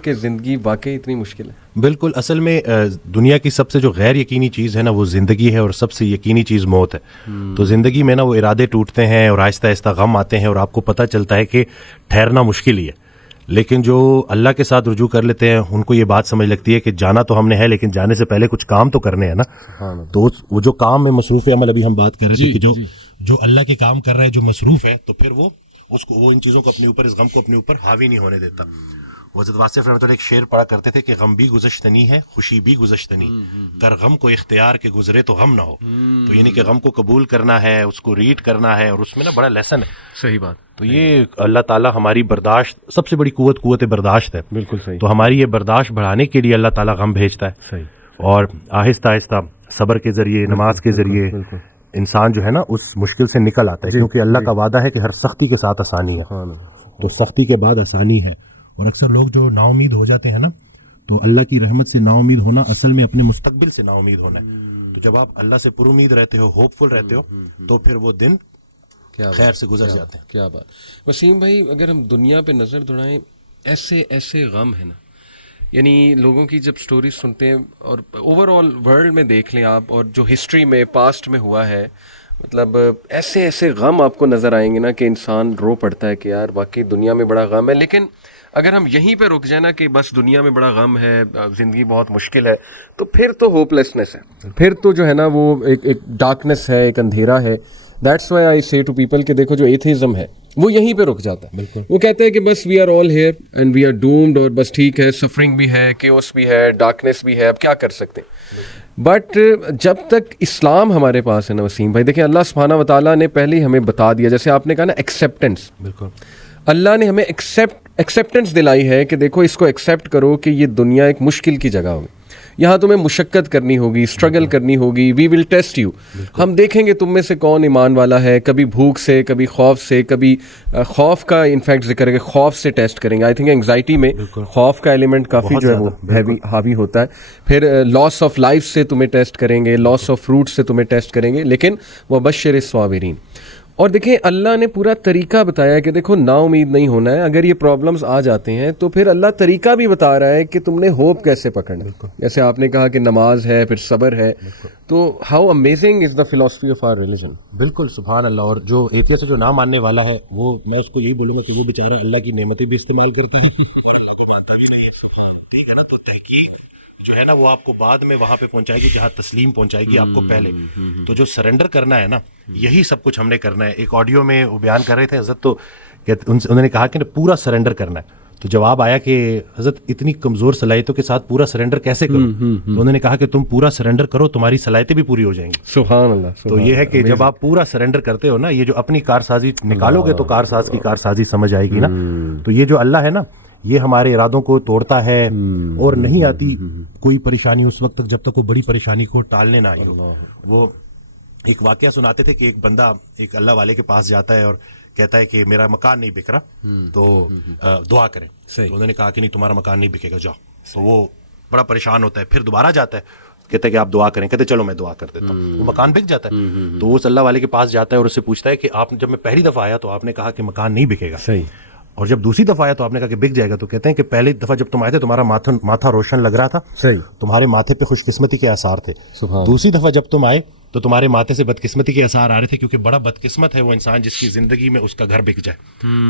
کہ زندگی واقعی اتنی مشکل ہے؟ بالکل. اصل میں دنیا کی سب سے جو غیر یقینی چیز ہے نا وہ زندگی ہے, اور سب سے یقینی چیز موت ہے. تو زندگی میں نا وہ ارادے ٹوٹتے ہیں اور آہستہ آہستہ غم آتے ہیں اور آپ کو پتہ چلتا ہے کہ ٹھہرنا مشکل ہی ہے. لیکن جو اللہ کے ساتھ رجوع کر لیتے ہیں ان کو یہ بات سمجھ لگتی ہے کہ جانا تو ہم نے ہے, لیکن جانے سے پہلے کچھ کام تو کرنے ہیں نا. تو وہ جو کام میں مصروف عمل, ابھی ہم بات کر رہے تھے کہ جو اللہ کے کام کر رہا ہے, جو مصروف ہے, تو پھر وہ اس کو وہ ان چیزوں کو اپنے اوپر, اس غم کو اپنے اوپر حاوی نہیں ہونے دیتا. حضرت واصف رحمۃ اللہ ایک شعر پڑھا کرتے تھے کہ غم بھی گزشتنی ہے خوشی بھی گزشتنی, کر غم کو اختیار کے گزرے تو غم نہ ہو. تو یعنی کہ غم کو قبول کرنا ہے, اس کو ریڈ کرنا ہے, اور اس میں نا بڑا لیسن ہے. صحیح بات. تو یہ اللہ تعالیٰ ہماری برداشت, سب سے بڑی قوت برداشت ہے. بالکل صحیح. تو ہماری یہ برداشت بڑھانے کے لیے اللہ تعالیٰ غم بھیجتا ہے. صحیح. اور آہستہ آہستہ صبر کے ذریعے, نماز کے ذریعے انسان جو ہے نا اس مشکل سے نکل آتا ہے, کیونکہ اللہ کا وعدہ ہے کہ ہر سختی کے ساتھ آسانی ہے. تو سختی کے بعد آسانی ہے. اور اکثر لوگ جو نا امید ہو جاتے ہیں نا, تو اللہ کی رحمت سے نا امید ہونا اصل میں اپنے مستقبل سے نا امید ہونا ہے. تو جب آپ اللہ سے پر امید رہتے ہو, ہوپ فل رہتے ہو, تو پھر وہ دن خیر سے گزر جاتے ہیں. کیا بات. وسیم بھائی, اگر ہم دنیا پہ نظر دوڑائیں, ایسے غم ہے نا, یعنی لوگوں کی جب سٹوریز سنتے ہیں اور اوور آل ورلڈ میں دیکھ لیں آپ, اور جو ہسٹری میں پاسٹ میں ہوا ہے, مطلب ایسے غم آپ کو نظر آئیں گے نا کہ انسان رو پڑتا ہے کہ یار واقعی دنیا میں بڑا غم ہے. لیکن اگر ہم یہیں پہ رک جائیں نا کہ بس دنیا میں بڑا غم ہے, زندگی بہت مشکل ہے, تو پھر تو ہوپ لیسنس ہے, پھر تو جو ہے نا وہ ایک ڈارکنیس ہے, ایک اندھیرا ہے. دیٹس وائی آئی سے ٹو پیپل کہ دیکھو جو ایتھیزم ہے وہ یہیں پہ رک جاتا ہے. بالکل. وہ کہتے ہیں کہ بس we are all here and we are doomed, اور بس ٹھیک ہے, سفرنگ بھی ہے, کیوس بھی ہے, ڈارکنیس بھی ہے, اب کیا کر سکتے ہیں. بٹ جب تک اسلام ہمارے پاس ہے نا وسیم بھائی, دیکھیں اللہ سبحانہ و تعالیٰ نے پہلے ہی ہمیں بتا دیا, جیسے آپ نے کہا نا ایکسیپٹنس. بالکل. اللہ نے ہمیں ایکسیپٹنس دلائی ہے کہ دیکھو اس کو ایکسیپٹ کرو کہ یہ دنیا ایک مشکل کی جگہ ہوگی, یہاں تمہیں مشقت کرنی ہوگی, اسٹرگل کرنی ہوگی, وی ول ٹیسٹ یو. ہم دیکھیں گے تم میں سے کون ایمان والا ہے, کبھی بھوک سے, کبھی خوف سے, کبھی خوف کا انفیکٹ ذکر ہے کہ خوف سے ٹیسٹ کریں گے. آئی تھنک انگزائٹی میں خوف کا ایلیمنٹ کافی جو ہے وہ حاوی ہوتا ہے. پھر لاس آف لائف سے تمہیں ٹیسٹ کریں گے, لاس آف فروٹ سے تمہیں ٹیسٹ کریں گے, لیکن وبشر الصابرین. اور دیکھیں اللہ نے پورا طریقہ بتایا ہے کہ دیکھو نا امید نہیں ہونا ہے. اگر یہ پرابلمز آ جاتے ہیں تو پھر اللہ طریقہ بھی بتا رہا ہے کہ تم نے ہوپ کیسے پکڑنا ہے. جیسے آپ نے کہا کہ نماز ہے, پھر صبر ہے. تو how amazing is the philosophy of our religion. بالکل سبحان اللہ. اور جو ایتھیسٹ جو نہ ماننے والا ہے, وہ میں اس کو یہی بولوں گا کہ وہ بیچارہ اللہ کی نعمتیں بھی استعمال کرتا ہے اور اللہ کو مانتا بھی نہیں ہے. ٹھیک ہے نا. تو تحقیق جو ہے نا وہ آپ کو بعد میں وہاں پہ پہنچائے گی جہاں تسلیم پہنچائے گی آپ کو پہلے. تو جو سرنڈر کرنا ہے نا, یہی سب کچھ ہم نے کرنا ہے. ایک آڈیو میں وہ بیان کر رہے تھے حضرت, تو انہوں نے کہا کہ پورا سرنڈر کرنا ہے. تو جواب آیا کہ حضرت اتنی کمزور صلاحیتوں کے ساتھ پورا سرنڈر کیسے کرو؟ تو انہوں نے کہا کہ تم پورا سرنڈر کرو, تمہاری صلاحیتیں بھی پوری ہو جائیں گی. سبحان اللہ. تو یہ ہے کہ جب آپ پورا سرنڈر کرتے ہو نا, یہ جو اپنی کارسازی نکالو گے تو کارساز کی کارسازی سمجھ آئے گی نا. تو یہ جو اللہ ہے نا, یہ ہمارے ارادوں کو توڑتا ہے, اور نہیں آتی کوئی پریشانی اس وقت تک جب تک وہ بڑی پریشانی کو ٹالنے نہ آئی ہو. وہ ایک واقعہ سناتے تھے کہ ایک بندہ ایک اللہ والے کے پاس جاتا ہے اور کہتا ہے کہ میرا مکان نہیں بک رہا, تو دعا کریں. تو انہوں نے کہا کہ نہیں تمہارا مکان نہیں بکے گا, جاؤ. تو وہ بڑا پریشان ہوتا ہے, پھر دوبارہ جاتا ہے, کہتا ہے کہ آپ دعا کریں. کہتے چلو میں دعا کر دیتا ہوں. وہ مکان بک جاتا ہے. تو وہ اس اللہ والے کے پاس جاتا ہے اور اس سے پوچھتا ہے کہ آپ جب میں پہلی دفعہ آیا تو آپ نے کہا کہ مکان نہیں بکے گا, صحیح, اور جب دوسری دفعہ آیا تو آپ نے کہا کہ بک جائے گا. تو کہتے ہیں کہ پہلی دفعہ جب تم آئے تھے تمہارا ماتھا روشن لگ رہا تھا, صحیح, تمہارے ماتھے پہ خوش قسمتی کے آثار تھے. دوسری دفعہ جب تم آئے تو تمہارے ماتھے سے بدقسمتی کے آثار آ رہے تھے, کیونکہ بڑا بدقسمت ہے وہ انسان جس کی زندگی میں اس کا گھر بک جائے.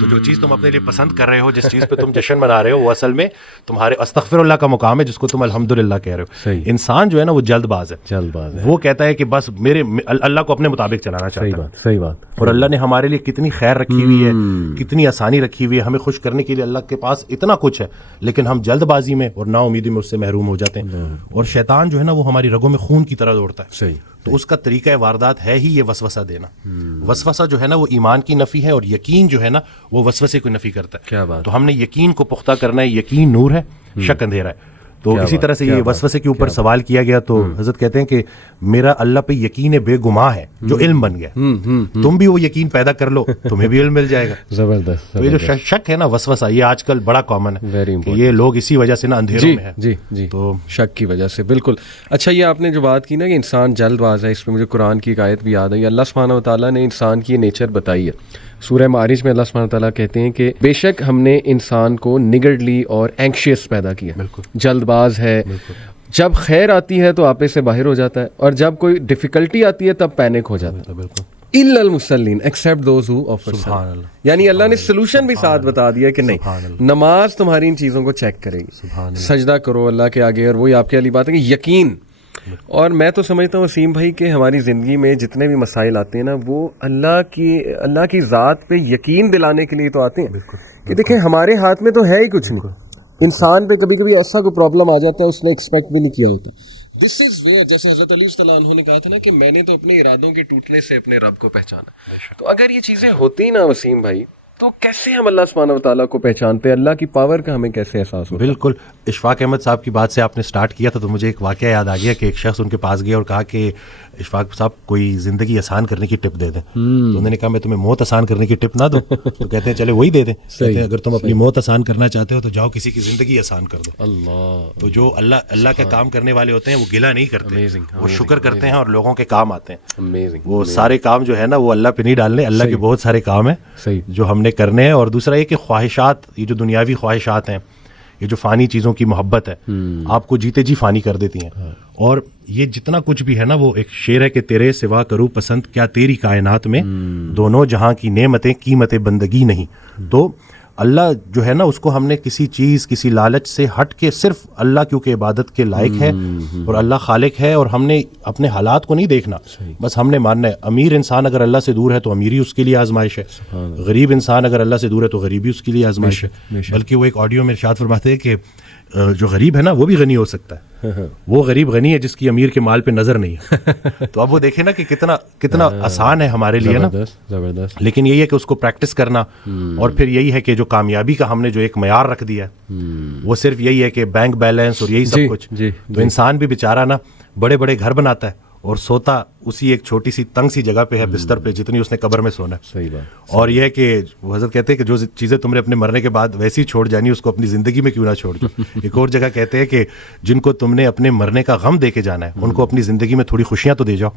تو جو چیز تم اپنے لیے پسند کر رہے ہو, جس چیز پہ تم جشن منا رہے ہو, وہ اصل میں تمہارے استغفر اللہ کا مقام ہے, جس کو تم الحمدللہ کہہ رہے ہو. انسان جو ہے نا وہ جلد باز ہے. وہ کہتا ہے کہ بس میرے اللہ کو اپنے مطابق چلانا چاہتا ہے. صحیح بات. اور اللہ نے ہمارے لیے کتنی خیر رکھی ہوئی ہے, کتنی آسانی رکھی ہوئی ہے, ہمیں خوش کرنے کے لیے اللہ کے پاس اتنا کچھ ہے, لیکن ہم جلد بازی میں اور نا امیدی میں اس سے محروم ہو جاتے ہیں. اور شیطان جو ہے نا وہ ہماری رگوں میں خون کی طرح دوڑتا ہے. صحیح. تو اس کا طریقہ واردات ہے ہی یہ وسوسہ دینا. وسوسہ جو ہے نا وہ ایمان کی نفی ہے, اور یقین جو ہے نا وہ وسوسے کو نفی کرتا ہے. کیا بات. تو ہم نے یقین کو پختہ کرنا ہے. یقین نور ہے, شک اندھیرا ہے. تو اسی طرح سے یہ وسوسے کے اوپر سوال کیا گیا, تو حضرت کہتے ہیں کہ میرا اللہ پہ یقین بے گماں ہے جو علم بن گیا. تم بھی وہ یقین پیدا کر لو, تمہیں بھی علم مل جائے گا. زبردست. تو یہ جو شک ہے نا وسوسہ, یہ آج کل بڑا کامن ہے, یہ لوگ اسی وجہ سے نا اندھیروں میں ہیں. جی, تو شک کی وجہ سے. بالکل. اچھا, یہ آپ نے جو بات کی نا کہ انسان جلد باز ہے, اس میں مجھے قرآن کی ایک آیت بھی یاد ہے. اللہ سبحانہ و تعالیٰ نے انسان کی نیچر بتائی ہے. سورہ معارج میں اللہ سبحانہ تعالیٰ کہتے ہیں کہ بے شک ہم نے انسان کو نگرڈلی اور اینکشیس پیدا کیا, جلد باز ہے, جب خیر آتی ہے تو آپے سے باہر ہو جاتا ہے, اور جب کوئی ڈیفیکلٹی آتی ہے تب پینک ہو جاتا ہے. بالکل. الا المصلین ایکسیپٹ دوز ہو آفر الصلاۃ, یعنی اللہ نے سلوشن بھی ساتھ بتا دیا کہ نہیں, نماز تمہاری ان چیزوں کو چیک کرے گی, سجدہ کرو اللہ کے آگے, اور وہی آپ کے والی بات ہے کہ یقین. اور میں تو سمجھتا ہوں وسیم بھائی کہ ہماری زندگی میں جتنے بھی مسائل آتے ہیں نا, وہ اللہ کی ذات پہ یقین دلانے کے لیے تو آتے ہیں کہ دیکھیں ہمارے ہاتھ میں تو ہے ہی کچھ نہیں. انسان پہ کبھی کبھی ایسا کوئی پرابلم آ جاتا ہے اس نے ایکسپیکٹ بھی نہیں کیا ہوتا. دس از ویئر, جیسے حضرت علی صلی اللہ عنہ نے کہا تھا نا کہ میں نے تو اپنے ارادوں کے ٹوٹنے سے اپنے رب کو پہچانا. تو اگر یہ چیزیں ہوتی نا وسیم بھائی, تو کیسے ہم اللہ سبحانہ وتعالیٰ کو پہچانتے, اللہ کی پاور کا ہمیں کیسے احساس ہوتا؟ بالکل. اشفاق احمد صاحب کی بات سے آپ نے سٹارٹ کیا تھا تو مجھے ایک واقعہ یاد آ گیا کہ ایک شخص ان کے پاس گیا اور کہا کہ اشفاق صاحب کوئی زندگی آسان کرنے کی ٹپ دے دیں. تو انہوں نے کہا میں تمہیں موت آسان کرنے کی ٹپ نہ دوں. تو کہتے ہیں چلے وہی دے دیں. کہتے ہیں اگر تم اپنی موت آسان کرنا چاہتے ہو تو جاؤ کسی کی زندگی آسان کر دو. اللہ. تو جو اللہ کا کام کرنے والے ہوتے ہیں وہ گلہ نہیں کرتے, وہ شکر کرتے ہیں اور لوگوں کے کام آتے ہیں. وہ سارے کام جو ہے نا وہ اللہ پہ نہیں ڈالنے, اللہ کے بہت سارے کام ہیں جو ہم نے کرنے ہیں. اور دوسرا یہ کہ خواہشات, یہ جو دنیاوی خواہشات ہیں, یہ جو فانی چیزوں کی محبت ہے, آپ کو جیتے جی فانی کر دیتی ہیں. اور یہ جتنا کچھ بھی ہے نا, وہ ایک شعر ہے کہ تیرے سوا کروں پسند کیا تیری کائنات میں, دونوں جہاں کی نعمتیں قیمت بندگی نہیں. تو اللہ جو ہے نا اس کو ہم نے کسی چیز, کسی لالچ سے ہٹ کے صرف اللہ کیونکہ عبادت کے لائق ہے اور اللہ خالق ہے, اور ہم نے اپنے حالات کو نہیں دیکھنا, بس ہم نے ماننا ہے. امیر انسان اگر اللہ سے دور ہے تو امیری اس کے لیے آزمائش ہے, غریب انسان اگر اللہ سے دور ہے تو غریبی اس کے لیے آزمائش ہے. بلکہ وہ ایک آڈیو میں ارشاد فرماتے ہیں کہ جو غریب ہے نا وہ بھی غنی ہو سکتا ہے, وہ غریب غنی ہے جس کی امیر کے مال پہ نظر نہیں ہے. تو اب وہ دیکھیں نا کہ کتنا آسان ہے ہمارے لیے نا, زبردست. لیکن یہی ہے کہ اس کو پریکٹس کرنا. اور پھر یہی ہے کہ جو کامیابی کا ہم نے جو ایک معیار رکھ دیا ہے وہ صرف یہی ہے کہ بینک بیلنس اور یہی سب کچھ. تو انسان بھی بیچارہ نا بڑے بڑے گھر بناتا ہے اور سوتا اسی ایک چھوٹی سی تنگ سی جگہ پہ ہے, بستر پہ, جتنی اس نے قبر میں سونا ہے. صحیح بات. اور یہ ہے کہ وہ حضرت کہتے ہیں کہ جو چیزیں تم نے اپنے مرنے کے بعد ویسی چھوڑ جانی اس کو اپنی زندگی میں کیوں نہ چھوڑ دو. ایک اور جگہ کہتے ہیں کہ جن کو تم نے اپنے مرنے کا غم دے کے جانا ہے ان کو اپنی زندگی میں تھوڑی خوشیاں تو دے جاؤ.